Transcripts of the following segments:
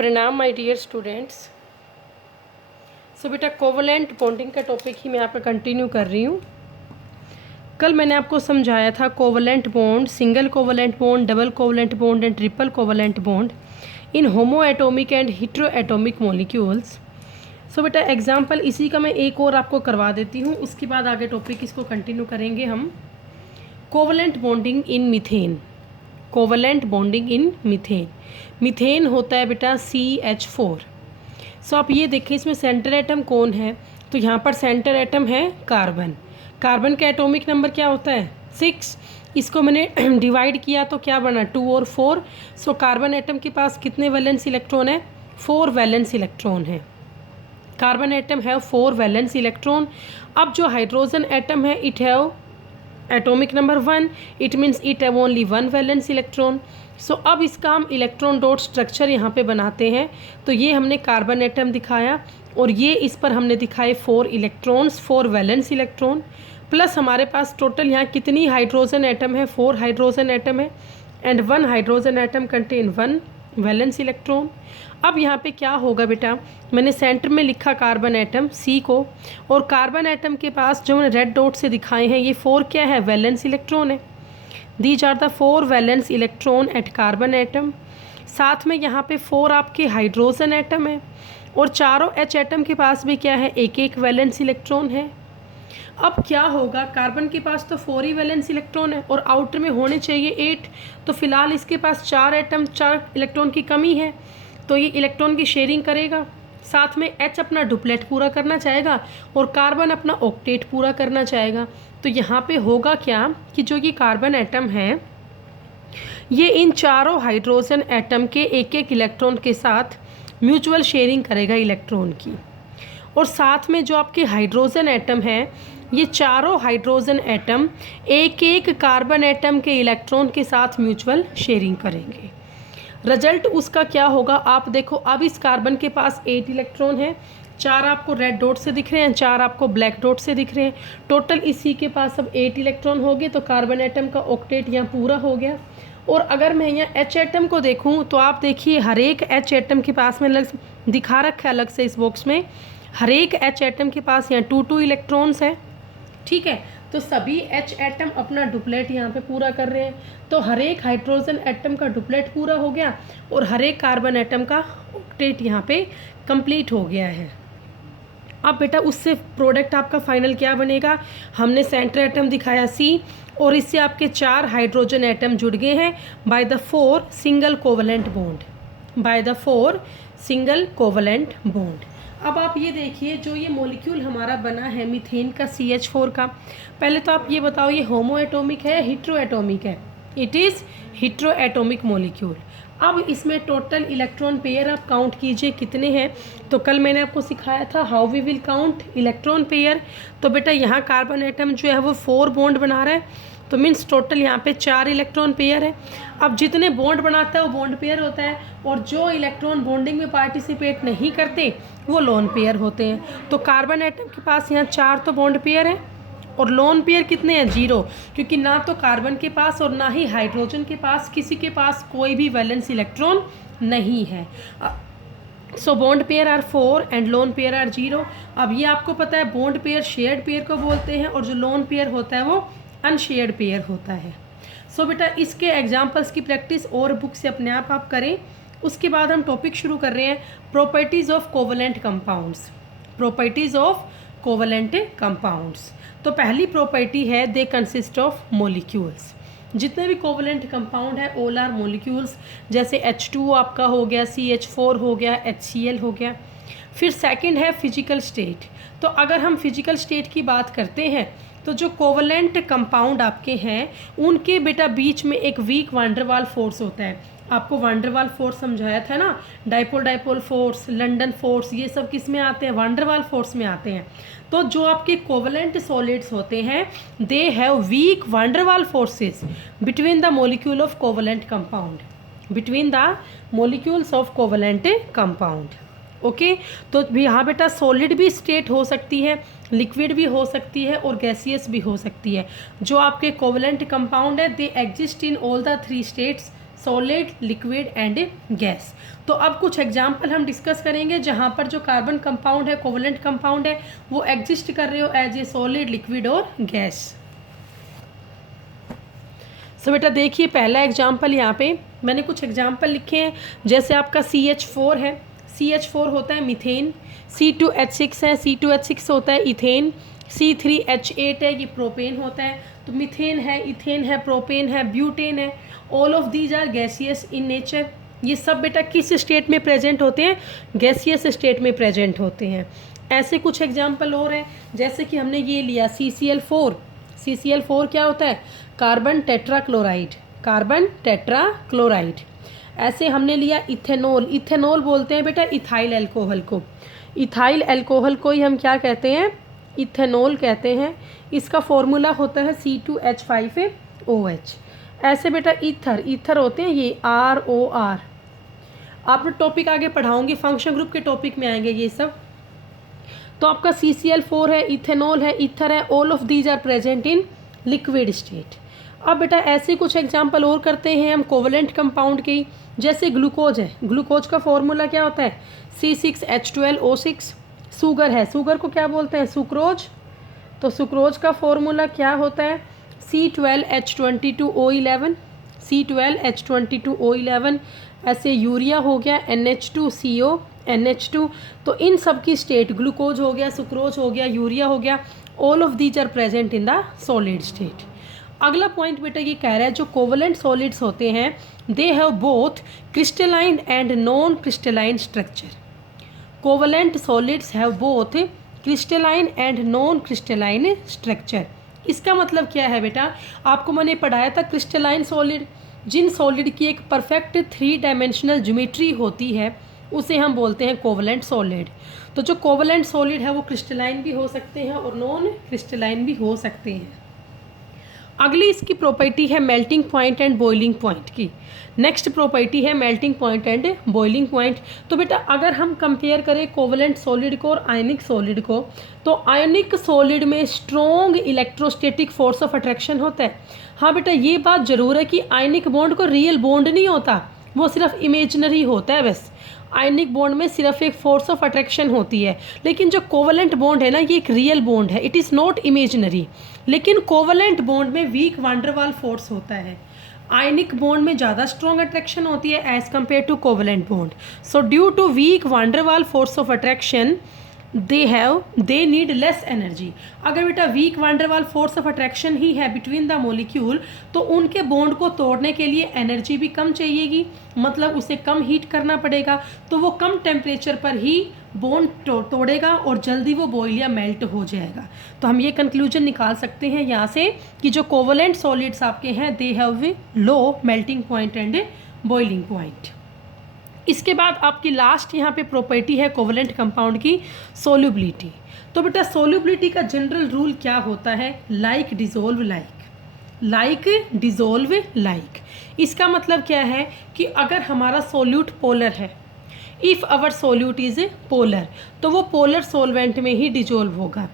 प्रणाम my dear students. So बेटा covalent bonding का टॉपिक ही मैं यहाँ पर कंटिन्यू कर रही हूँ। कल मैंने आपको समझाया था covalent bond, single covalent bond, double covalent bond and triple covalent bond in homo atomic and hetero atomic molecules. So बेटा एग्जाम्पल इसी का मैं एक और आपको करवा देती हूँ, उसके बाद आगे टॉपिक इसको कंटिन्यू करेंगे हम। Covalent bonding in methane. Covalent bonding in methane. Methane होता है बेटा CH4। सो आप ये देखें इसमें सेंटर एटम कौन है, तो यहाँ पर सेंटर एटम है कार्बन। कार्बन का एटॉमिक नंबर क्या होता है 6। इसको मैंने डिवाइड किया तो क्या बना 2 और 4। सो कार्बन एटम के पास कितने वैलेंस इलेक्ट्रॉन है 4 वैलेंस इलेक्ट्रॉन है। कार्बन एटम है 4 वैलेंस इलेक्ट्रॉन। अब जो हाइड्रोजन एटम है it have atomic number 1, it means it have only 1 valence electron. So अब इसका हम इलेक्ट्रॉन डॉट स्ट्रक्चर यहाँ पे बनाते हैं। तो ये हमने कार्बन एटम दिखाया और ये इस पर हमने दिखाए 4 इलेक्ट्रॉन्स, 4 वैलेंस इलेक्ट्रॉन, प्लस हमारे पास टोटल यहाँ कितनी हाइड्रोजन एटम है 4 हाइड्रोजन एटम है and 1 hydrogen atom contain 1 valence electron. अब यहाँ पे क्या होगा बेटा, मैंने सेंटर में लिखा कार्बन एटम C को, और कार्बन एटम के पास जो मैंने रेड डॉट से दिखाए हैं ये 4 क्या है वैलेंस इलेक्ट्रॉन है। These are the 4 valence electron at carbon atom. साथ में यहाँ पे 4 आपके हाइड्रोजन एटम है और चारों H एटम के पास भी क्या है एक एक वैलेंस इलेक्ट्रॉन है। अब क्या होगा, कार्बन के पास तो 4 ही वैलेंस इलेक्ट्रॉन है और आउटर में होने चाहिए 8, तो फिलहाल इसके पास 4 एटम 4 इलेक्ट्रॉन की कमी है, तो ये इलेक्ट्रॉन की शेयरिंग करेगा। साथ में H अपना डुप्लेट पूरा करना चाहेगा और कार्बन अपना ऑक्टेट पूरा करना चाहेगा। तो यहाँ पे होगा क्या कि जो ये कार्बन एटम है ये इन चारों हाइड्रोजन एटम के एक एक इलेक्ट्रॉन के साथ म्यूचुअल शेयरिंग करेगा इलेक्ट्रॉन की। और साथ में जो आपके हाइड्रोजन एटम है ये चारों हाइड्रोजन एटम एक एक कार्बन एटम के इलेक्ट्रॉन के साथ म्यूचुअल शेयरिंग करेंगे। रिजल्ट उसका क्या होगा आप देखो, अब इस कार्बन के पास 8 इलेक्ट्रॉन है, 4 आपको रेड डॉट से दिख रहे हैं, 4 आपको ब्लैक डॉट से दिख रहे हैं। टोटल इसी के पास अब 8 इलेक्ट्रॉन हो गए, तो कार्बन एटम का ऑक्टेट यहाँ पूरा हो गया। और अगर मैं यहाँ H एटम को देखूँ तो आप देखिए हर एक H एटम के पास में अलग दिखा रखा है अलग से इस बॉक्स में, हर एक H एटम के पास यहाँ 2 इलेक्ट्रॉन्स है। ठीक है, तो सभी H एटम अपना डुप्लेट यहाँ पे पूरा कर रहे हैं, तो हर एक हाइड्रोजन एटम का डुप्लेट पूरा हो गया और हर एक कार्बन एटम का ऑक्टेट यहाँ पे कंप्लीट हो गया है। अब बेटा उससे प्रोडक्ट आपका फाइनल क्या बनेगा, हमने सेंटर एटम दिखाया C और इससे आपके 4 हाइड्रोजन एटम जुड़ गए हैं by the 4 single covalent bond, by the 4 single covalent bond. अब आप ये देखिए जो ये मॉलिक्यूल हमारा बना है मीथेन का CH4 का, पहले तो आप ये बताओ ये होमो एटोमिक है हिट्रो एटोमिक है? It is hetero atomic molecule. अब इसमें टोटल इलेक्ट्रॉन पेयर आप काउंट कीजिए कितने हैं, तो कल मैंने आपको सिखाया था how we will count electron pair. तो बेटा यहाँ कार्बन एटम जो है वो 4 बॉन्ड बना रहा है, तो मीन्स टोटल यहाँ पे 4 इलेक्ट्रॉन पेयर है। अब जितने बॉन्ड बनाता है वो बॉन्ड पेयर होता है और जो इलेक्ट्रॉन बॉन्डिंग में पार्टिसिपेट नहीं करते वो लोन पेयर होते हैं। तो कार्बन एटम के पास यहाँ 4 तो बॉन्ड पेयर है और लोन पेयर कितने हैं 0, क्योंकि ना तो कार्बन के पास और ना ही हाइड्रोजन के पास किसी के पास कोई भी वैलेंस इलेक्ट्रॉन नहीं है। So bond pair are 4 and lone pair are 0। अब ये आपको पता है बॉन्ड पेयर शेयर्ड पेयर को बोलते हैं और जो लोन पेयर होता है वो अनशेयर्ड पेयर होता है। सो बेटा इसके एग्जाम्पल्स की प्रैक्टिस और बुक से अपने आप करें। उसके बाद हम टॉपिक शुरू कर रहे हैं properties of covalent compounds. Properties of covalent compounds. तो पहली प्रॉपर्टी है दे कंसिस्ट ऑफ मॉलिक्यूल्स। जितने भी कोवलेंट कंपाउंड है ऑल आर मॉलिक्यूल्स, जैसे H2 आपका हो गया, CH4 हो गया, HCl हो गया। फिर सेकंड है फिजिकल स्टेट। तो अगर हम फिजिकल स्टेट की बात करते हैं तो जो कोवलेंट कंपाउंड आपके हैं उनके बेटा बीच में एक वीक वांडरवाल फोर्स होता है। आपको वांडरवाल फोर्स समझाया था ना, dipole dipole force, London force, ये सब किस में आते हैं वांडरवाल फोर्स में आते हैं। तो जो आपके कोवलेंट सॉलिड्स होते हैं they have week van der Waal forces between the molecule of covalent compound, between the molecules of covalent compound. Okay, तो यहाँ बेटा सॉलिड भी स्टेट हो सकती है, लिक्विड भी हो सकती है और गैसियस भी हो सकती है। जो आपके कोवलेंट कंपाउंड है they exist in all the 3 states solid, liquid and gas. तो अब कुछ एग्जाम्पल हम डिस्कस करेंगे जहाँ पर जो कार्बन कंपाउंड है, कोवलेंट कंपाउंड है, वो एग्जिस्ट कर रहे हो एज ए सॉलिड, लिक्विड और गैस। सो बेटा देखिए पहला एग्जाम्पल यहाँ पे मैंने कुछ एग्जाम्पल लिखे हैं। जैसे आपका CH4 है, CH4 होता है मीथेन, C2H6 है, C2H6 होता है इथेन, C3H8 है, ये प्रोपेन होता है। तो मीथेन है, इथेन है, प्रोपेन है, ब्यूटेन है। All of these are gaseous in nature. ये सब बेटा किस स्टेट में प्रेजेंट होते हैं? गैसियस स्टेट में प्रेजेंट होते हैं। ऐसे कुछ एग्जाम्पल और हैं, जैसे कि हमने ये लिया CCl4। CCl4 क्या होता है? Carbon tetrachloride, carbon tetrachloride. ऐसे हमने लिया इथेनॉल। इथेनॉल बोलते हैं बेटा इथाइल अल्कोहल को। इथाइल अल्कोहल को ही हम क्या कहते हैं? इथेनॉल कहते हैं। इसका फॉर्मूला होता है C2H5OH। ऐसे बेटा ईथर, ईथर होते हैं ये ROR। आप टॉपिक आगे पढ़ाऊंगी, फंक्शन ग्रुप के टॉपिक में आएंगे ये सब। तो आपका CCl4 है, इथेनॉल है, ईथर है। All of these are present in liquid state. अब बेटा ऐसे कुछ एग्जाम्पल और करते हैं हम कोवलेंट कंपाउंड के। जैसे ग्लूकोज है, ग्लूकोज का फॉर्मूला क्या होता है? C6H12O6। शुगर है, शुगर को क्या बोलते हैं? सुक्रोज। तो सुक्रोज का फॉर्मूला क्या होता है? C12H22O11, C12H22O11। ऐसे यूरिया हो गया NH2CO, NH2। तो इन सब की स्टेट, ग्लूकोज हो गया, सुक्रोज हो गया, यूरिया हो गया, all of these are present in the solid state. अगला पॉइंट बेटा ये कह रहा है जो कोवलेंट सॉलिड्स होते हैं they have both crystalline and non crystalline structure. Covalent solids have both crystalline and non crystalline structure. इसका मतलब क्या है बेटा? आपको मैंने पढ़ाया था क्रिस्टलाइन सॉलिड, जिन सॉलिड की एक परफेक्ट 3 डायमेंशनल ज्योमेट्री होती है उसे हम बोलते हैं कोवलेंट सॉलिड। तो जो कोवलेंट सॉलिड है वो क्रिस्टलाइन भी हो सकते हैं और नॉन क्रिस्टलाइन भी हो सकते हैं। अगली इसकी प्रॉपर्टी है melting point and boiling point की। नेक्स्ट प्रॉपर्टी है melting point and boiling point. तो बेटा अगर हम कंपेयर करें कोवलेंट सॉलिड को और आयनिक सॉलिड को, तो आयनिक सॉलिड में strong electrostatic force of attraction होता है। हाँ बेटा ये बात ज़रूर है कि आयनिक बॉन्ड को रियल बॉन्ड नहीं होता, वो सिर्फ इमेजनरी होता है। बस आयनिक बॉन्ड में सिर्फ एक फोर्स ऑफ अट्रैक्शन होती है, लेकिन जो कोवलेंट बॉन्ड है ना ये एक रियल बॉन्ड है, इट इज़ नॉट इमेजनरी। लेकिन कोवलेंट बॉन्ड में वीक वांडरवाल फोर्स होता है। आयनिक बॉन्ड में ज़्यादा स्ट्रॉन्ग अट्रैक्शन होती है as compare to covalent bond. So due to weak Van der Waals force of attraction they need less energy. अगर बेटा weak Van der Waals force of attraction ही है बिटवीन द मॉलिक्यूल, तो उनके बॉन्ड को तोड़ने के लिए एनर्जी भी कम चाहिएगी, मतलब उसे कम हीट करना पड़ेगा। तो वो कम टेम्परेचर पर ही बॉन्ड तोड़ेगा और जल्दी वो बॉयल या मेल्ट हो जाएगा। तो हम ये कंक्लूजन निकाल सकते हैं यहाँ से कि जो कोवलेंट सॉलिड्स आपके हैं they have low melting point and boiling point. इसके बाद आपकी लास्ट यहाँ पे प्रॉपर्टी है कोवलेंट कंपाउंड की सोल्यूबिलिटी। तो बेटा सोल्यूबिलिटी का जनरल रूल क्या होता है? Like dissolve like, like dissolve like. इसका मतलब क्या है कि अगर हमारा सोल्यूट पोलर है, if our solute is polar, तो वो पोलर सोलवेंट में ही डिजोल्व होगा।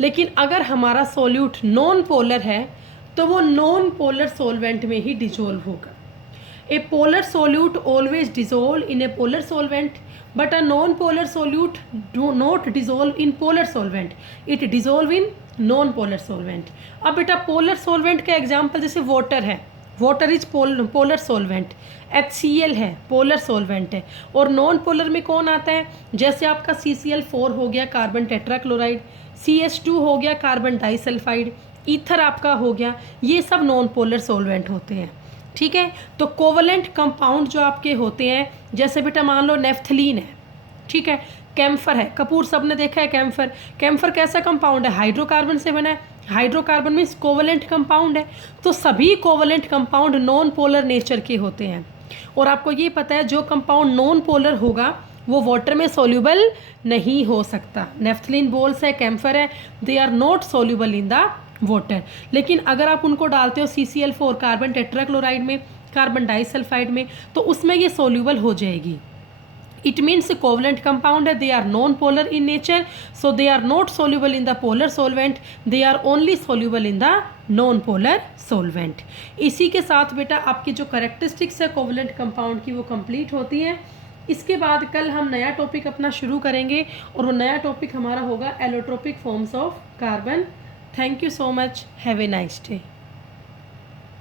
लेकिन अगर हमारा सोल्यूट नॉन पोलर है तो वो नॉन पोलर सोलवेंट में ही डिजोल्व होगा। A polar solute always dissolve in a polar solvent, but a non-polar solute do not dissolve in polar solvent. It dissolve in non-polar solvent. अब बेटा polar solvent का example जैसे water है, water is polar solvent. HCl है, polar solvent है। और non polar में कौन आता है? जैसे आपका CCl4 हो गया, कार्बन टेट्राक्लोराइड, CH2 हो गया, कार्बन डाइसल्फाइड, ईथर आपका हो गया, ये सब नॉन पोलर सोलवेंट होते हैं। ठीक है। तो कोवलेंट कंपाउंड जो आपके होते हैं, जैसे बेटा मान लो नेफ्थलीन है, ठीक है, कैम्फर है, कपूर सब ने देखा है कैम्फर। कैम्फर कैसा कंपाउंड है? हाइड्रोकार्बन से बना है। हाइड्रोकार्बन मीन्स कोवलेंट कंपाउंड है। तो सभी covalent compound non polar nature के होते हैं। और आपको ये पता है जो कंपाउंड नॉन पोलर होगा वो वाटर में सोल्यूबल नहीं हो सकता। नेफ्थलीन बोल्स है, कैम्फर है, they are not soluble in the water. लेकिन अगर आप उनको डालते हो CCl4 कार्बन टेट्राक्लोराइड में, कार्बन डाइसल्फाइड में, तो उसमें ये सोल्यूबल हो जाएगी। It means covalent compound है, they are non-polar in nature, so they are not soluble in the polar solvent, they are only soluble in the non-polar solvent. इसी के साथ बेटा आपकी जो करेक्टरिस्टिक्स है कोवलेंट कंपाउंड की वो कंप्लीट होती हैं। इसके बाद कल हम नया टॉपिक अपना शुरू करेंगे और वो नया टॉपिक हमारा होगा allotropic forms of carbon. Thank you so much, have a nice day.